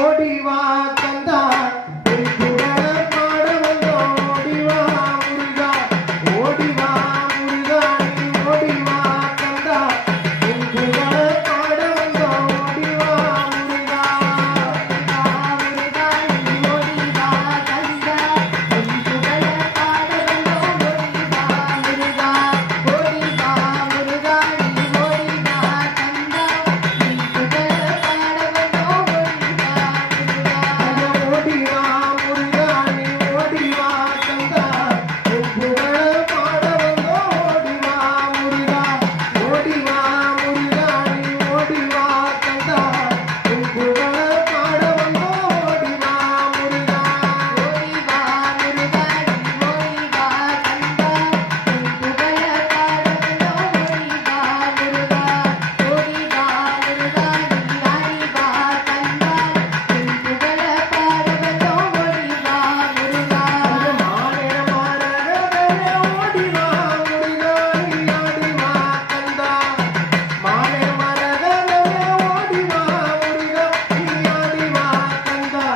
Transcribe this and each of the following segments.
ஓடிவா கந்தா உன் புகழ பாட வந்தோம் ஓடிவா முருகா ஓடிவா முருகா நீ ஓடிவா கந்தா உன் புகழ பாட வந்தோம் ஓடிவா முருகா முருகா நீ ஓடிவா கந்தா உன் புகழ பாட வந்தோம் ஓடிவா முருகா ஓடிவா முருகா நீ ஓடிவா கந்தா உன் புகழ பாட வந்தோம் ஓடிவா முருகா ஓடிவா முருகா நீ ஓடிவா கந்தா உன் புகழ பாட வந்தோம் ஓடிவா முருகா ஓடிவா முருகா நீ ஓடிவா கந்தா உன் புகழ பாட வந்தோம் ஓடிவா முருகா ஓடிவா முருகா நீ ஓடிவா கந்தா உன் புகழ பாட வந்தோம் ஓடிவா முருகா ஓடிவா முருகா நீ ஆடிவா கந்தா உன் புகழ பாட வந்தோம் ஓடிவா முருகா மானே மரகதமே ஓடிவா முருகா நீ ஆடிவா கந்தா மானே மரகதமே ஓடிவா முருகா நீ ஆடிவா கந்தா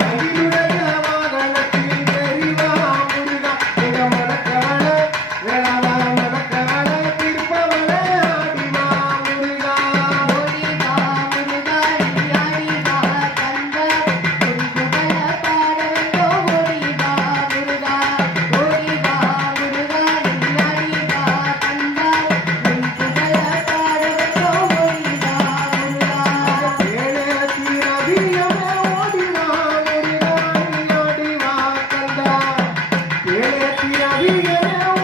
கையுடைய வாகனத்தில் தெரிவா முருகா இட மடக்கவள வேளாள மடக்கவள திருப்பவள ஆடிவா முருகா ஓடிவா முருகா நீ ஆடிவா கந்தா உன் புகழ பாட வந்தோம் ஓடிவா முருகா ஓடிவா முருகா நீ ஆடிவா கந்தா உன் புகழ பாட வந்தோம் ஓடிவா முருகா ஏழேத்தி ரவியமே ஓடிவா முருகா நீ ஆடிவா கந்தா ஏழேத்தி ரவியமே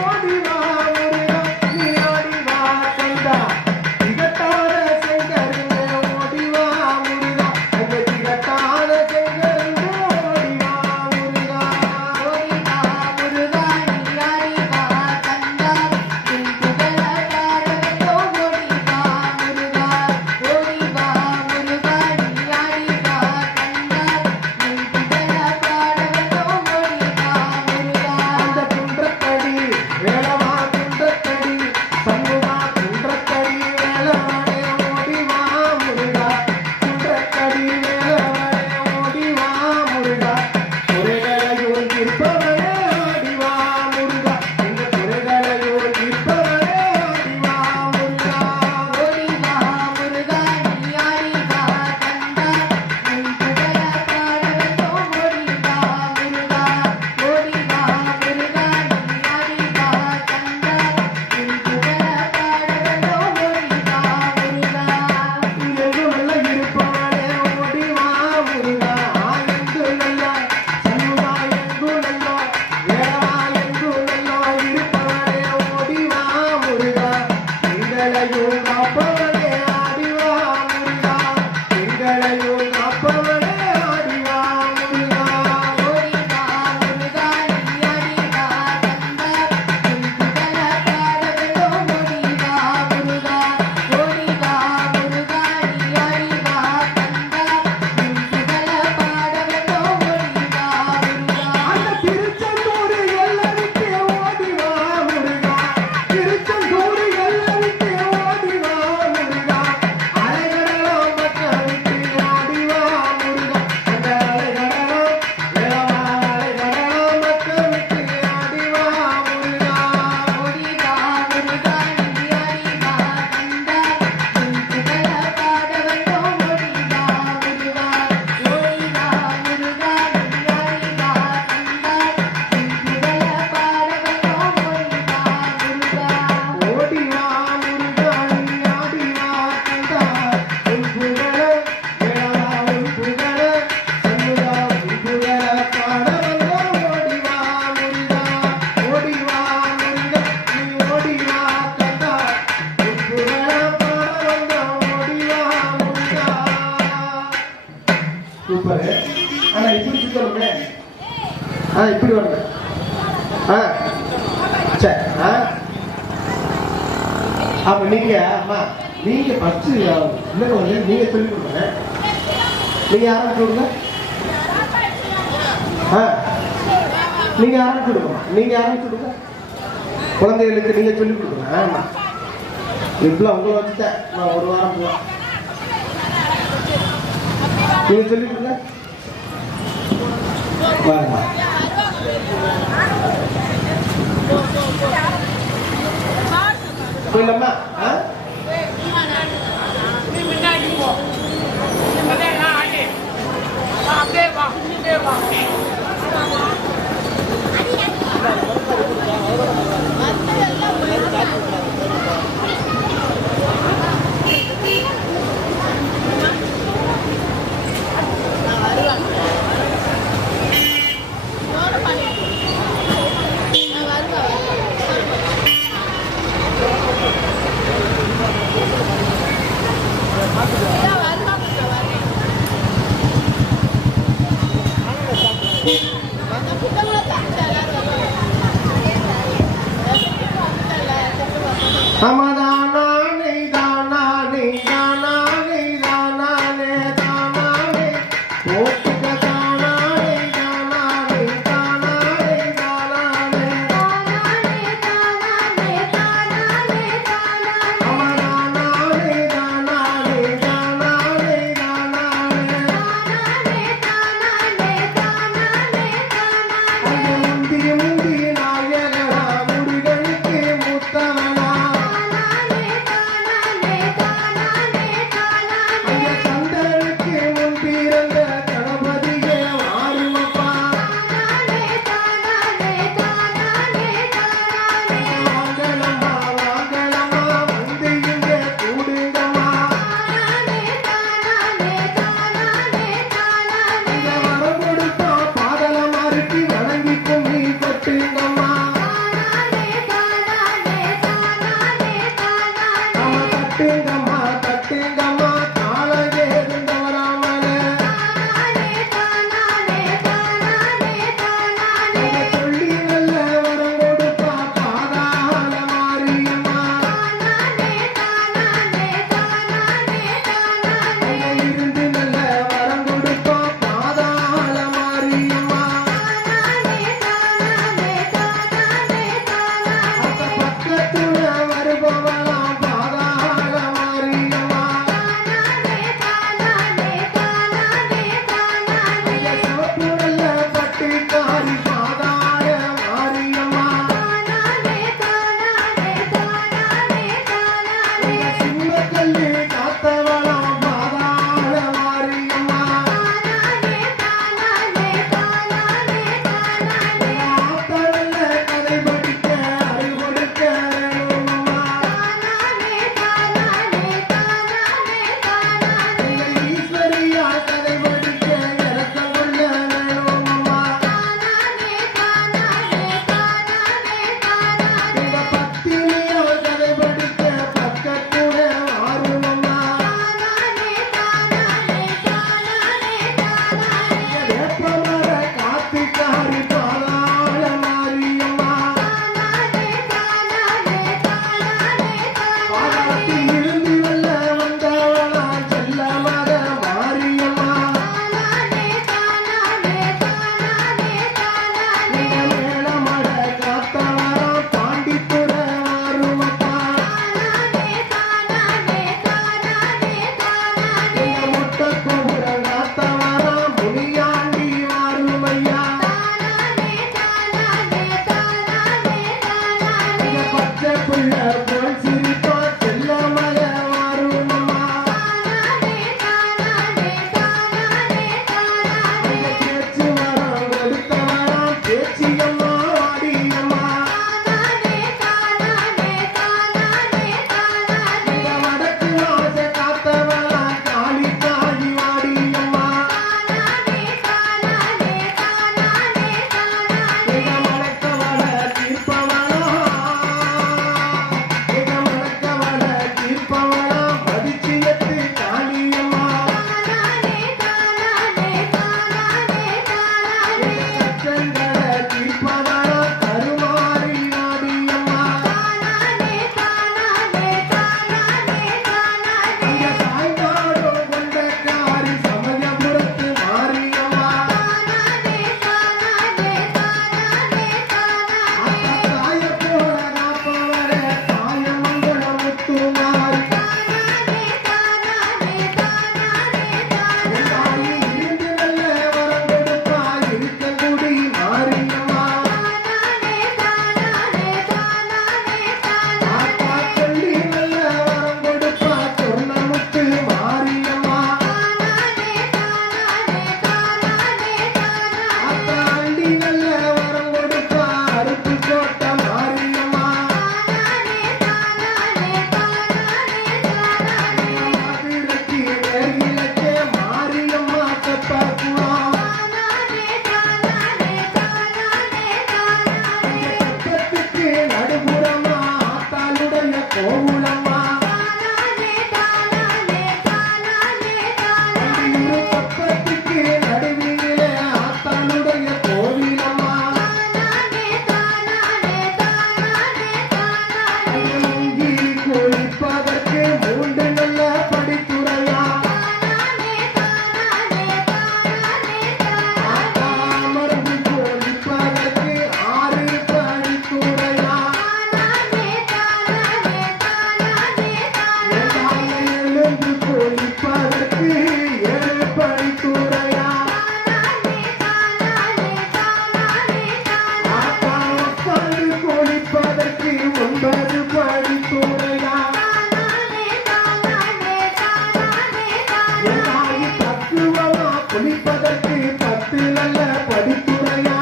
ஓடிவா முருகா நீ ஆடிவா கந்தா திகட்டாத செங்கருமே ஓடிவா முருகா அந்த திகட்டாத செங்கருமே ஓடிவா முருகா ஓடிவா முருகா நீ ஆடிவா கந்தா உன் புகழ பாட வந்தோம் ஓடிவா முருகா ஓடிவா முருகா நீ ஆடிவா கந்தா உன் புகழ பாட வந்தோம் ஓடிவா முருகா அந்த குன்றத்தடி வேளவா குன்றத்தடி சண்முகா குன்றத்தடி வேளவனே ஓடிவா முருகா குன்றத்தடி வேளவனே ஓடிவா முருகா குறைகளையும் தீர்ப்பவனே ஓடிவா முருகா இந்த குறைகளையும் தீர்ப்பவனே ஓடிவா முருகா ஓடிவா முருகா நீ ஆடிவா கந்தா உன் புகழ பாட வந்தோம் ஓடிவா முருகா ஓடிவா முருகா நீ ஆடிவா கந்தா உன் புகழ பாட வந்தோம் ஓடிவா முருகா எங்குள்ள இருப்பவனே ஓடிவா முருகா எங்குள்ள சண்முகா எங்குள்ள வேளவா எங்குள்ள இருப்பவனே ஓடிவா முருகா எங்களையும் காப்பவனே ஆடிவா முருகா எங்களையும் காப்பவனே ஆடிவா முருகா ஓடிவா முருகா நீ ஆடிவா கந்தா உன் புகழ பாட வந்தோம் ஓடிவா முருகா ஓடிவா முருகா நீ ஆடிவா கந்தா உன் புகழ பாட வந்தோம் ஓடிவா முருகா அந்த திருச்செந்தூர் எல்லவிட்டு ஓடிவா முருகா திருச்செந்தூர் எல்லவிட்டு ஓடிவா முருகா அலைகடலாம் மக்களுக்கு ஆடிவா முருகா அந்த அலைகடலாம் வேளவா அலைகடலாம் மக்களுக்கு ஆடிவா முருகா ஓடிவா முருகா நீ ஆடிவா கந்தா உன் புகழ பாட வந்தோம் ஓடிவா முருகா ஓடிவா முருகா நீ ஆடிவா கந்தா உன் புகழ பாட வந்தோம் ஓடிவா முருகா ஓடிவா முருகா நீ ஆடிவா கந்தா உன் புகழ வேளவா உன் புகழ சண்முகா உன் புகழ பாட வந்தோம் ஓடிவா முருகா ஓடிவா முருகா நீ ஓடிவா கந்தா உன் புகழ பாட வந்தோம் ஓடிவா முருகா சூப்பர் ஆனா இப்படி சுத்தணுமே இப்படி வரணும் சரி அப்ப நீங்க அம்மா நீங்க ஃபர்ஸ்ட் இன்னும் கொஞ்சம் நீங்க சொல்லிக் கொடுங்க நீங்க ஆரம்பிச்சு கொடுங்க நீங்க ஆரம்பிச்சு கொடுங்க நீங்க ஆரம்பிச்சு கொடுங்க குழந்தைகளுக்கு நீங்க சொல்லிக் கொடுங்க ஆமா இப்பெல்லாம் உங்களை வச்சுட்டேன் நான் ஒரு வாரம் போவேன் நீங்க சொல்லிட்டுங்க பாருங்க. போயிடலாமா? சமாதானே தானே தானே தானே தானே ஓட்டுக தானே தானே தானே தானே சமாதானே தானே தானே முந்தி முந்தி நாயகனா முருகனுக்கு முத்தவனா சந்தனுக்கு முன் பிறந்த கணபதிக்கு படிப்பதற்கு 10 நல்ல படித்துறையா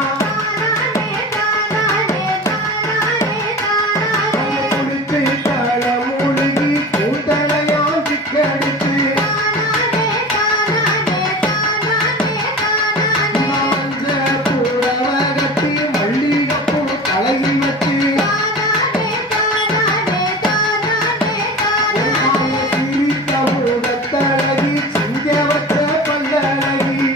குளித்து தலமூழ்கி கூந்தலையா சிக்கடித்து மாஞ்ச புடவ கட்டி மல்லிகைப்பூ தலையில் வச்சு சிரித்த முகத்தழகி சிங்க வச்ச பல்லழகி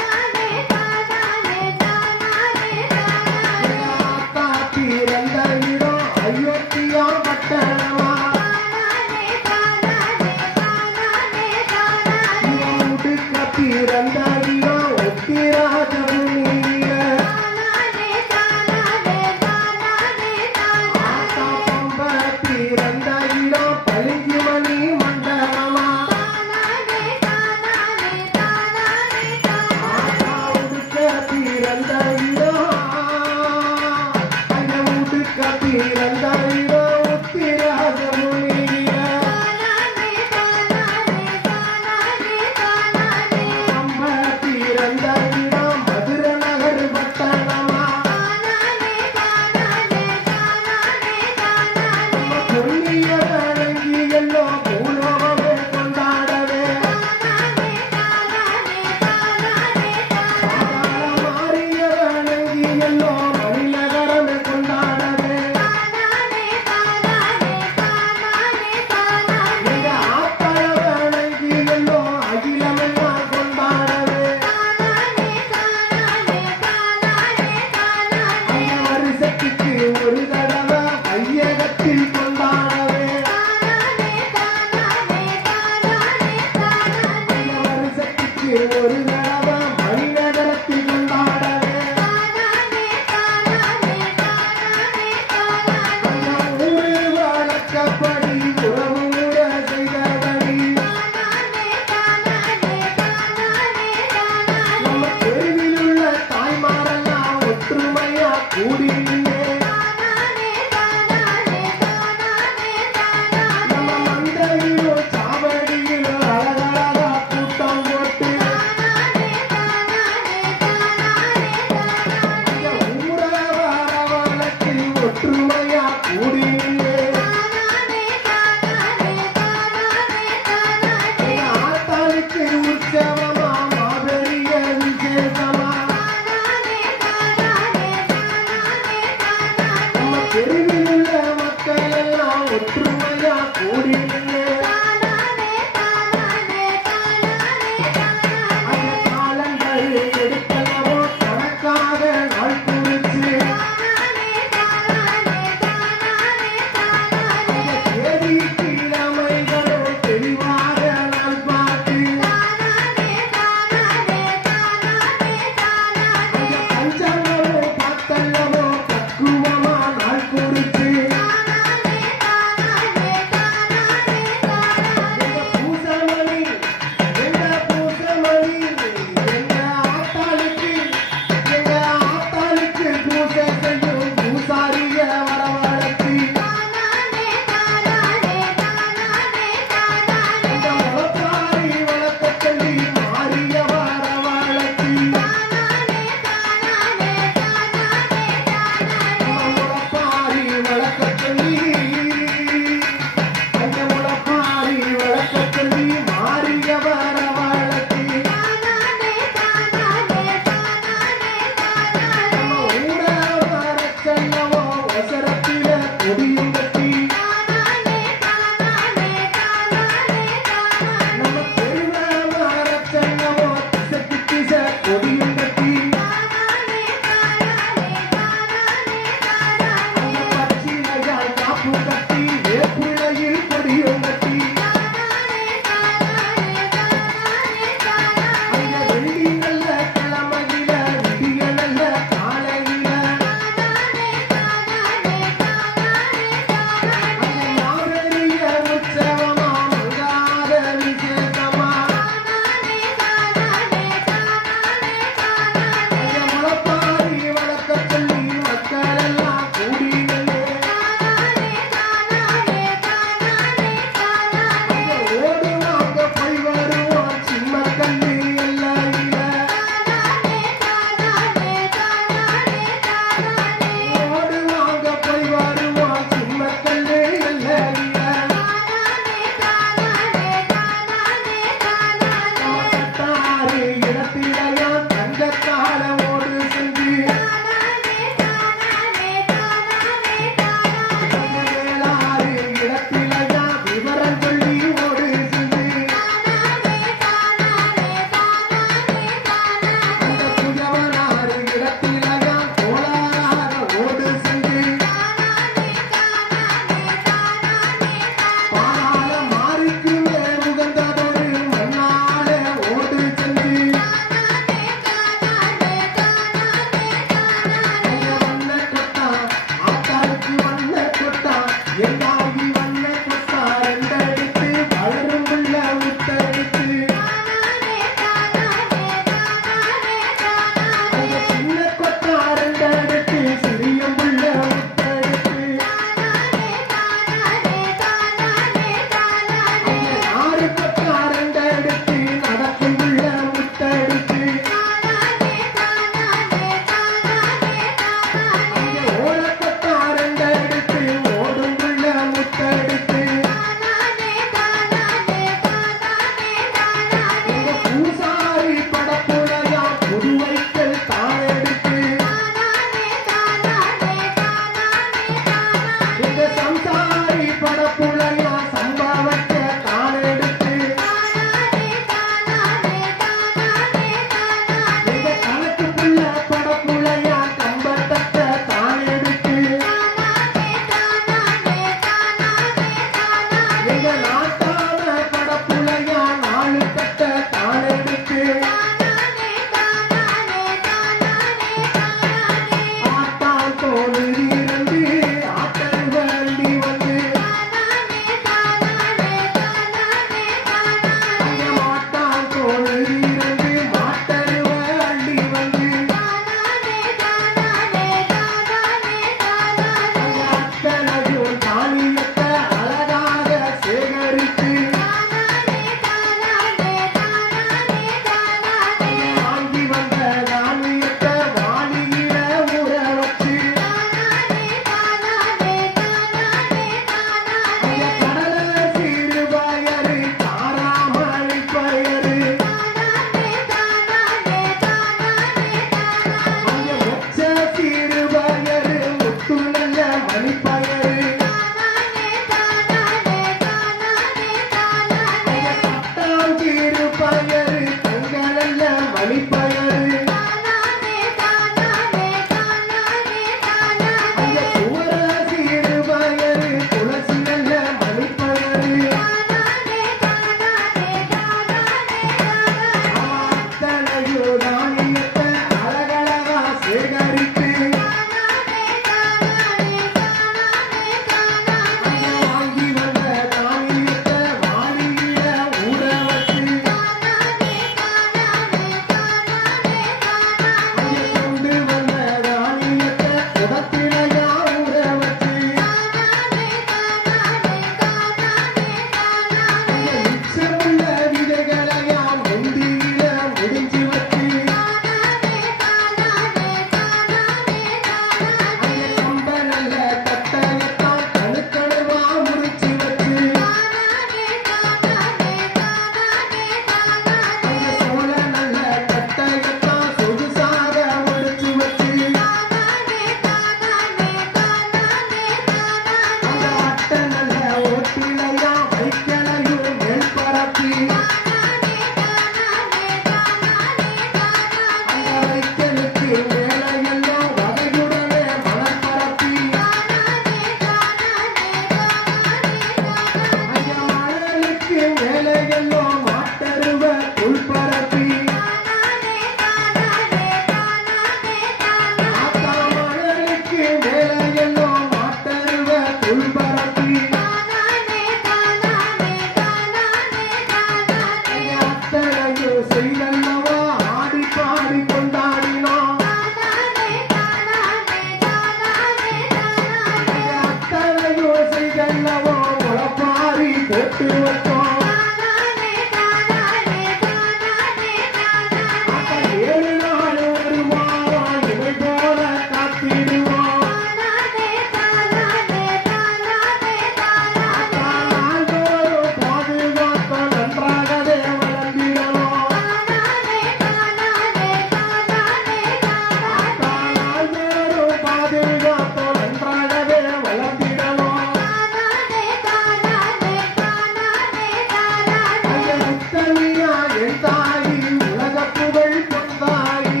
என் தாயி உலக புகழ் பொந்தாயி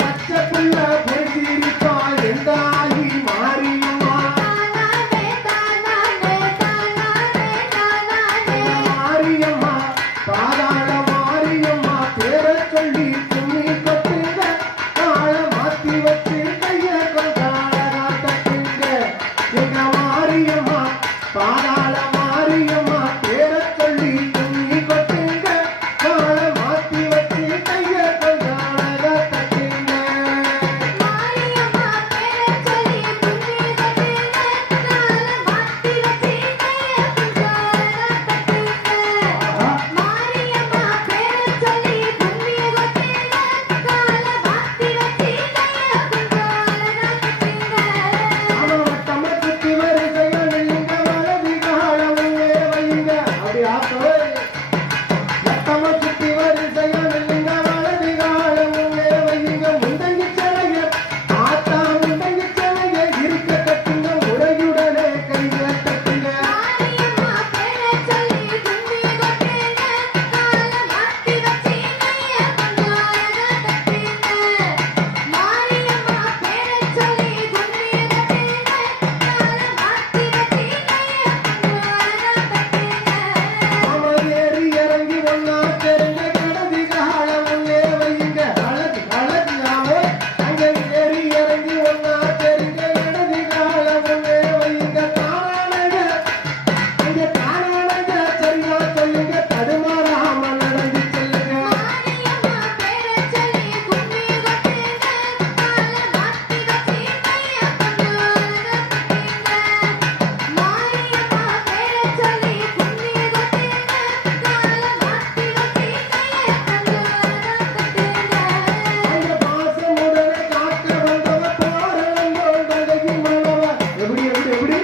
பச்சை புள்ள பொறுத்திருப்பா என் தாயி மாரியம்மா மாரியம்மா பாதாள மாரியம்மா பேரை சொல்லி துணி கொத்துங்க காலை மாத்தி வச்சு கைய கொண்டாட தட்டுங்க எங்க மாரியம்மா பாதாள மாரியம்மா பேரை சொல்லி துணி கொத்துங்க காலை மாத்தி வச்சு கைய கொண்டாட தட்டுங்க அவன் வட்டம சுத்தி வரிசையில் நில்லுங்க வலது காலம் உள்ளே வைங்க அப்படி ஆக்கவே வட்டம சுத்தி வரிசையில் நில்லுங்க வலது காலம் உள்ளே வைங்க முந்தங்கி சிலைய ஆத்தா முந்தங்கி சிலைய இருக்க கட்டுங்க உடையுடனே கையில தட்டுங்க அவன் ஏறி இறங்கி ஒன்னா தெரிஞ்ச கடதி காலம் உள்ளே வைங்க அழகு அழகு ஆவே அங்க ஏறி இறங்கி ஒன்னா தெரிஞ்ச கடதி காலம் உள்ளே வைங்க தானானங்க இங்க தானானங்க சரியா சொல்லுங்க தடுமாறாம நடந்து செல்லுங்க அந்த பாசமுடனே காக்க வந்தவ போறவங்க தகி மனவ எப்படி எப்படி எப்படி